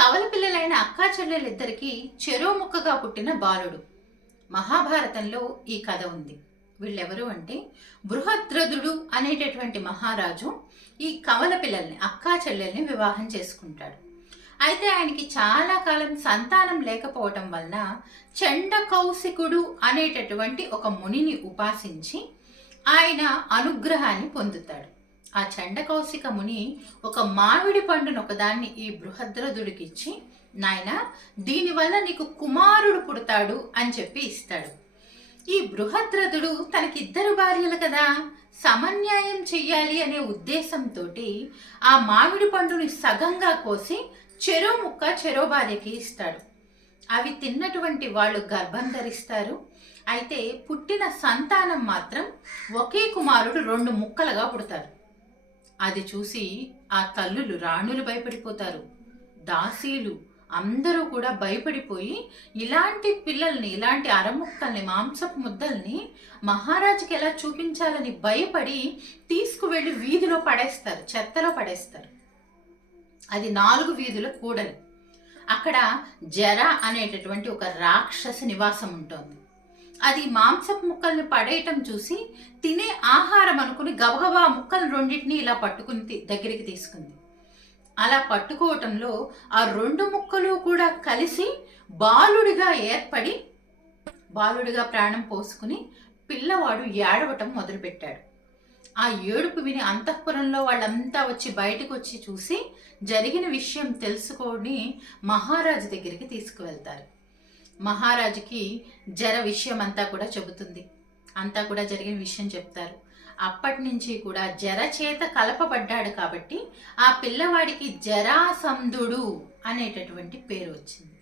కవల పిల్లలైన అక్కా చెల్లెలిద్దరికీ చెరో ముక్కగా పుట్టిన బాలుడు. మహాభారతంలో ఈ కథ ఉంది. వీళ్ళెవరు అంటే బృహద్రథుడు అనేటటువంటి మహారాజు ఈ కవల పిల్లల్ని అక్కా చెల్లెల్ని వివాహం చేసుకుంటాడు. అయితే ఆయనకి చాలా కాలం సంతానం లేకపోవటం వలన చండ కౌశికుడు అనేటటువంటి ఒక మునిని ఉపాసించి ఆయన అనుగ్రహాన్ని పొందుతాడు. ఆ చండకౌశిక ముని ఒక మామిడి పండును ఒకదాన్ని ఈ బృహద్రథుడికి ఇచ్చి నాయన దీనివల్ల నీకు కుమారుడు పుడతాడు అని చెప్పి ఇస్తాడు. ఈ బృహద్రథుడు తనకిద్దరు భార్యలు కదా సమన్యాయం చెయ్యాలి అనే ఉద్దేశంతో ఆ మామిడి పండుని సగంగా కోసి చెరో ముక్క చెరో భార్యకి ఇస్తాడు. అవి తిన్నటువంటి వాళ్ళు గర్భం ధరిస్తారు. అయితే పుట్టిన సంతానం మాత్రం ఒకే కుమారుడు రెండు ముక్కలుగా పుడతారు. అది చూసి ఆ తల్లులు రాణులు భయపడిపోతారు. దాసీలు అందరూ కూడా భయపడిపోయి ఇలాంటి పిల్లల్ని ఇలాంటి అరముక్కల్ని మాంసపు ముద్దల్ని మహారాజుకి ఎలా చూపించాలని భయపడి తీసుకువెళ్ళి వీధిలో పడేస్తారు చెత్తలో పడేస్తారు. అది నాలుగు వీధుల కూడలి. అక్కడ జర అనేటటువంటి ఒక రాక్షస నివాసం ఉంటుంది. అది మాంసపు ముక్కల్ని పడేయటం చూసి తినే ఆహారం అనుకుని గబగబా ముక్కలు రెండింటిని ఇలా పట్టుకుని తి- దగ్గరికి తీసుకుంది. అలా పట్టుకోవటంలో ఆ రెండు ముక్కలు కూడా కలిసి బాలుడిగా ఏర్పడి బాలుడిగా ప్రాణం పోసుకుని పిల్లవాడు ఏడవటం మొదలుపెట్టాడు. ఆ ఏడుపు విని అంతఃపురంలో వాళ్ళంతా వచ్చి బయటకు వచ్చి చూసి జరిగిన విషయం తెలుసుకొని మహారాజు దగ్గరికి తీసుకువెళ్తారు. మహారాజుకి జర విషయం అంతా కూడా చెబుతుంది. అంతా కూడా జరిగిన విషయం చెప్తారు. అప్పటి నుంచి కూడా జర చేత కలపబడ్డాడు కాబట్టి ఆ పిల్లవాడికి జరాసంధుడు అనేటటువంటి పేరు వచ్చింది.